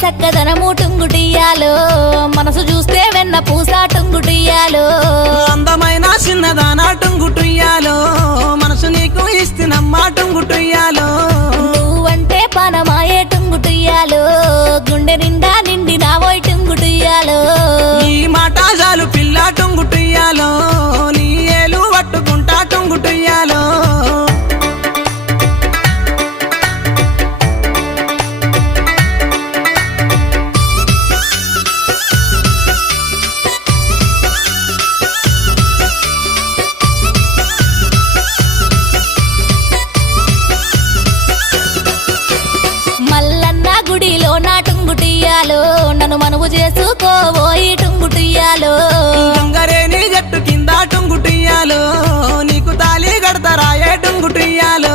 సక్కదనము టుంగుటియ్యాలో మనసు చూస్తే వెన్న పూస టుంగుటియ్యాలో అందమైన చిన్నదానా టుంగుటుయ్యాలో మనసు నీకు ఇస్తున్నమ్మా టుంగుటుయ్యాలో నువ్వంటే పనమాయే టుంగుటియ్యాలో గుండె నిండా నిండి నావోయ్ టుంగుటియ్యాలో ఈ మాట చాలు పిల్ల టుంగుటుయ్యాలో నీ ఏలు పట్టుకుంటా టుంగుటుయ్యాలో మల్లన్న గుడిలో నా టుంగుటియ్యాలో నన్ను మనవు చేసుకోబోయి టుంగుటియ్యాలో గంగరేని జట్టు కింద టుంగుటుయ్యాలో నీకు తాళి కడతారాయే టుంగుటుయ్యాలో